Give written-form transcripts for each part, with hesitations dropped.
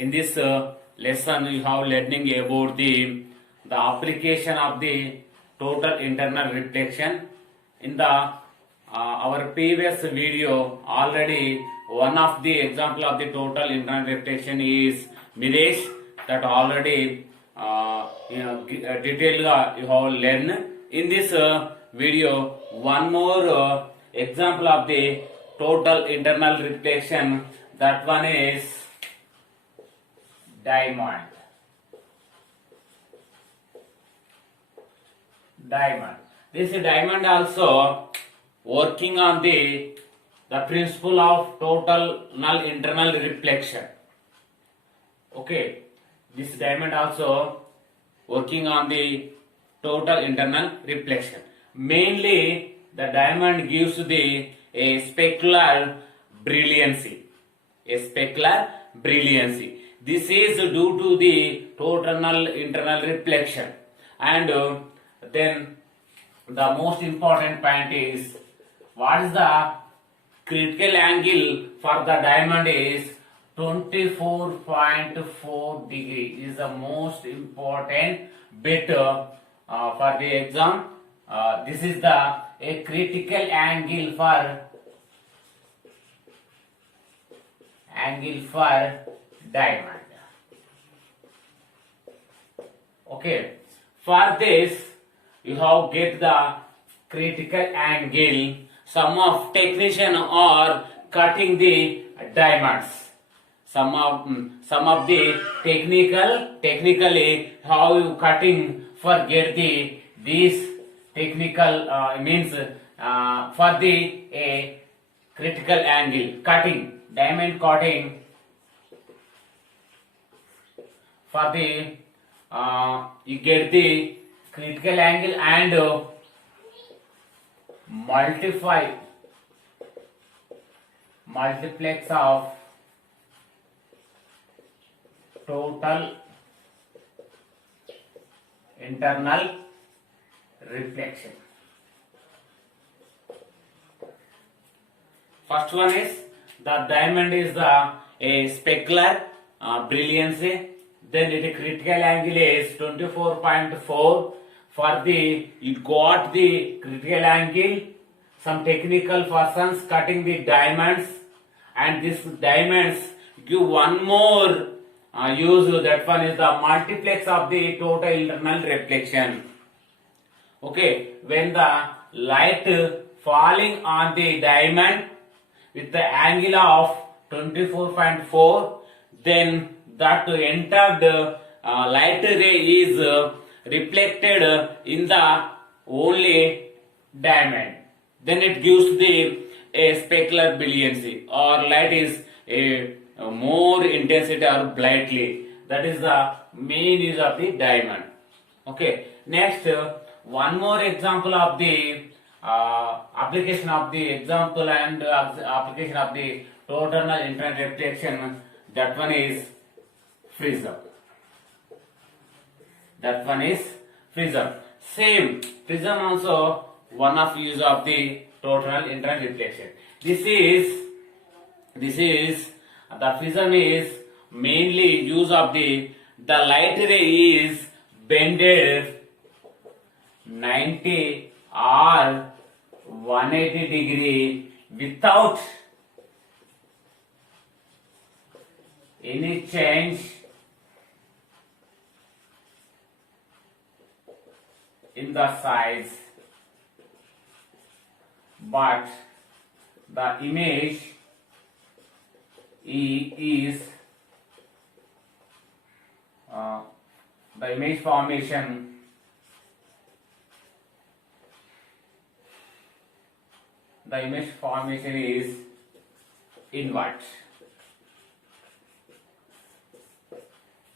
In this lesson, you have learning about the application of the total internal reflection. In the our previous video, already one of the example of the total internal reflection is mirage, that already detailed you have learned. In this video, one more example of the total internal reflection, that one is diamond. This diamond also working on the principle of total null internal reflection. Okay, this diamond also working on the total internal reflection. Mainly, the diamond gives the a specular brilliancy. This is due to the total internal reflection. And then the most important point is, what is the critical angle for the diamond is 24.4 degree is the most important bit for the exam. This is the a critical angle for diamond. Okay, for this you have get the critical angle. Some of technician are cutting the diamonds. Some of the technically how you cutting for get the this technical means for the a critical angle cutting, diamond cutting for the you get the critical angle and multiplex of total internal reflection. First one is the diamond is a specular brilliancy. Then the critical angle is 24.4. For the you got the critical angle. Some technical persons cutting the diamonds, and these diamonds give one more use. That one is the multiplex of the total internal reflection. Okay, when the light falling on the diamond with the angle of 24.4, then that entered light ray is reflected in the only diamond. Then it gives the a specular brilliancy, or light is a more intensity or brightly. That is the main use of the diamond. Okay, next one more example of the application of the example and application of the total internal reflection. That one is prism. Same prism also one of use of the total internal reflection. This is the prism is mainly use of the light ray is bended 90 or 180 degree without any change in the size, but the image is the image formation is invert.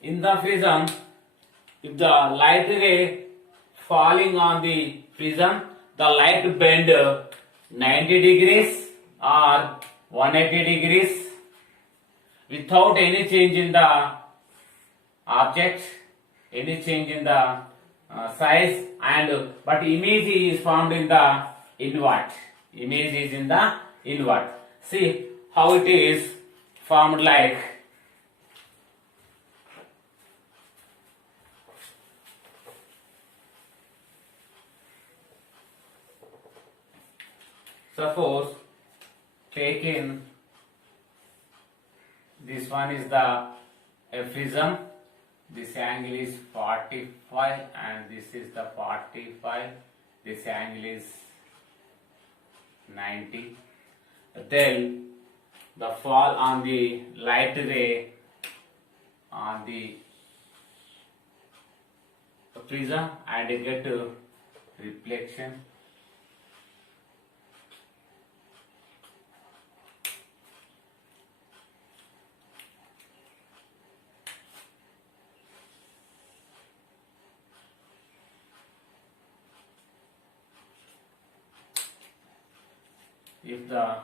In the prism, if the light ray falling on the prism, the light bend 90 degrees or 180 degrees without any change in the object, any change in the size, and but image is found in the invert. See how it is formed like suppose take in this one is the prism. This angle is 45 and this is the 45. This angle is 90. Then the fall on the light ray on the prism and you get reflection. If the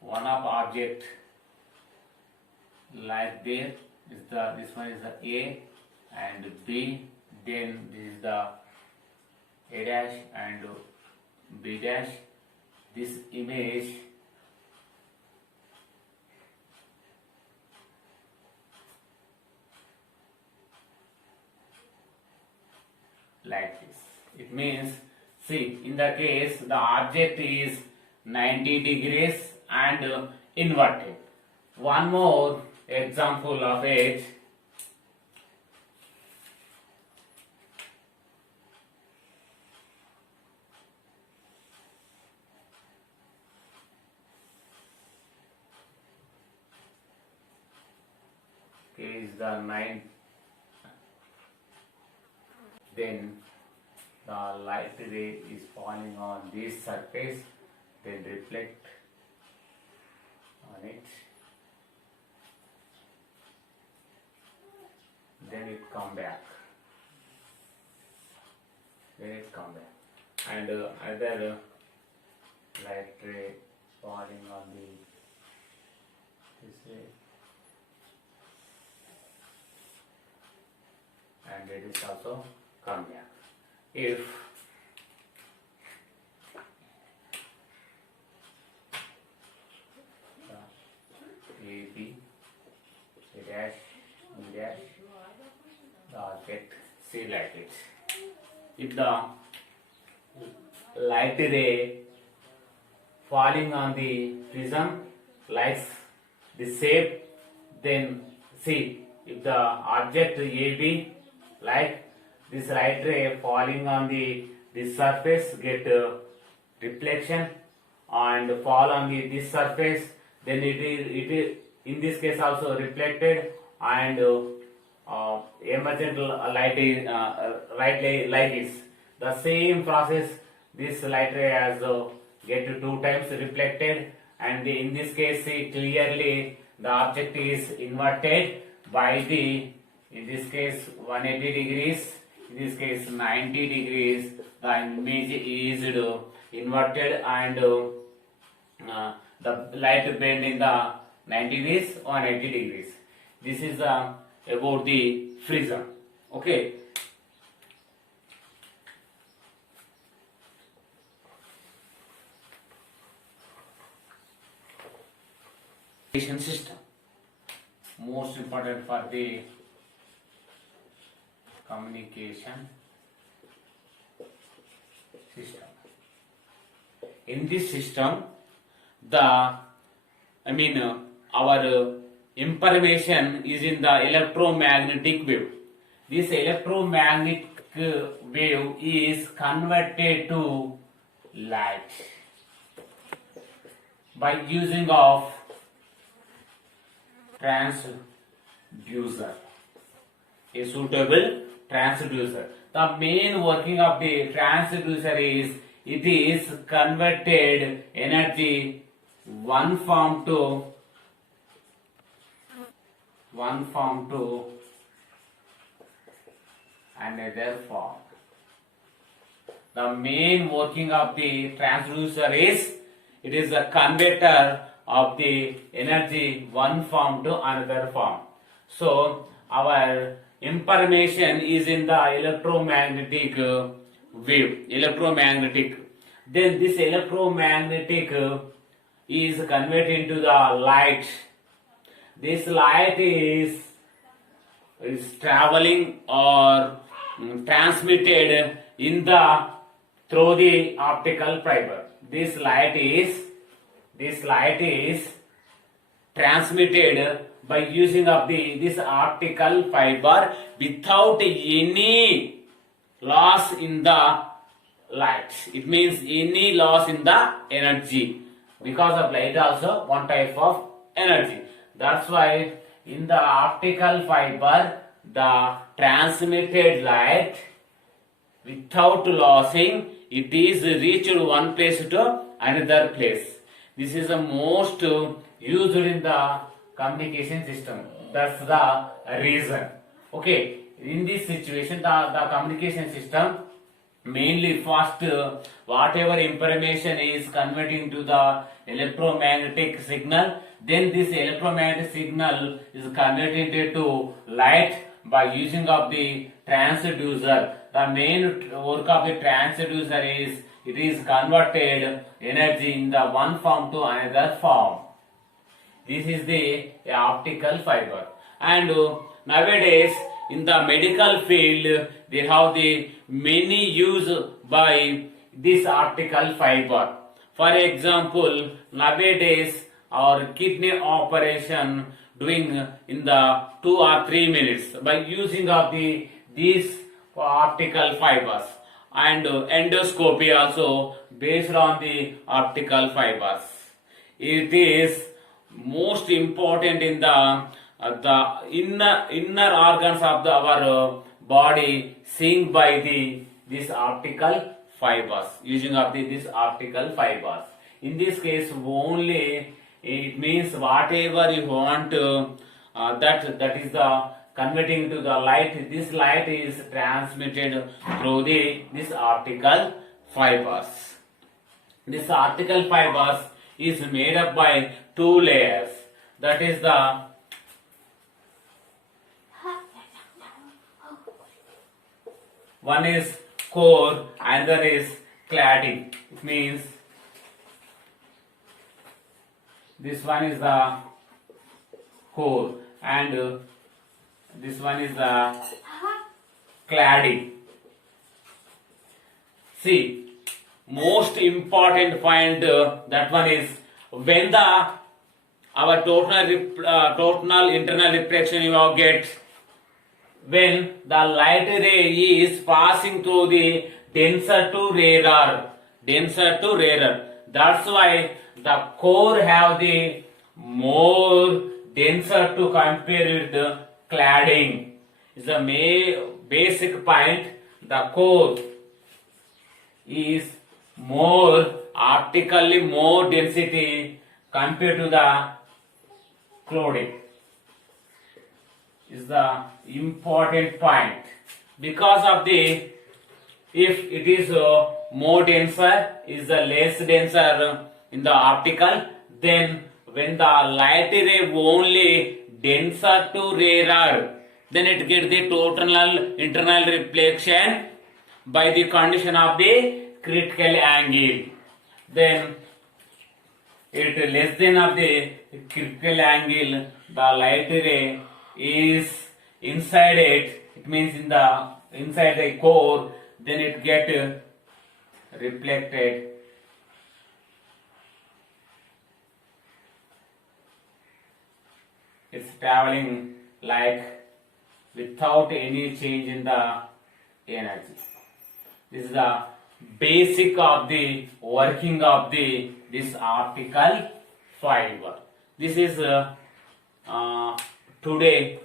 one of object like there is this one is the A and B, then this is the A dash and B dash. This image like this. It means, see, in the case the object is 90 degrees and inverted. One more example of it. Okay, is the 9. Then the light ray is falling on this surface, then reflect on it, then it come back, and other light ray falling on this way, and it is also come back. If A, B, A dash, B dash, the object, see like it. If the light ray falling on the prism likes the shape, then see if the object AB like this light ray falling on this surface get reflection and fall on this surface, then it is in this case also reflected and emergent light is light is the same process. This light ray has get 2 times reflected, and in this case see clearly the object is inverted by in this case 180 degrees, in this case 90 degrees. The image is inverted and the light bend in the 90 degrees, 180 degrees. This is about the prism. Okay. System, most important for the communication system. In this system, our information is in the electromagnetic wave. This electromagnetic wave is converted to light by using of transducer, a suitable transducer. The main working of the transducer is it is converted energy one form to another form. The main working of the transducer is it is a converter of the energy one form to another form. So our information is in the electromagnetic wave, electromagnetic. Then this electromagnetic is converted into the light. This light is traveling or transmitted in the through the optical fiber. this light is transmitted by using of this optical fiber without any loss in the light. It means any loss in the energy, because of light also one type of energy. That's why in the optical fiber the transmitted light without losing it is reached one place to another place. This is the most used in the communication system. That's the reason. Okay, in this situation the communication system mainly first whatever information is converting to the electromagnetic signal, then this electromagnetic signal is converted to light by using of the transducer. The main work of the transducer is it is converted energy in the one form to another form. This is the optical fiber. And nowadays in the medical field they have the many use by this optical fiber. For example, nowadays our kidney operation doing in the 2 or 3 minutes by using of these optical fibers, and endoscopy also based on the optical fibers. It is most important in the inner organs of our body seen by this optical fibers, using of this optical fibers. In this case only it means whatever you want that is the converting to the light. This light is transmitted through this optical fibers. This optical fibers is made up by 2 layers. That is the one is core, another is cladding. It means this one is the core and this one is the cladding. See, most important point that one is when the our total internal reflection you will get when the light ray is passing through the denser to rarer. That's why the core have the more denser to compare with the cladding. Is the basic point. The core is more optically more density compared to the clothing. Is the important point, because of the if it is more denser is the less denser in the optical, then when the light ray only denser to rarer, then it gets the total internal reflection by the condition of the critical angle. Then it less than of the critical angle, the light ray is inside it. It means in the inside the core, then it get reflected. It's traveling like without any change in the energy. This is the basic of the working of this optical fiber. This is today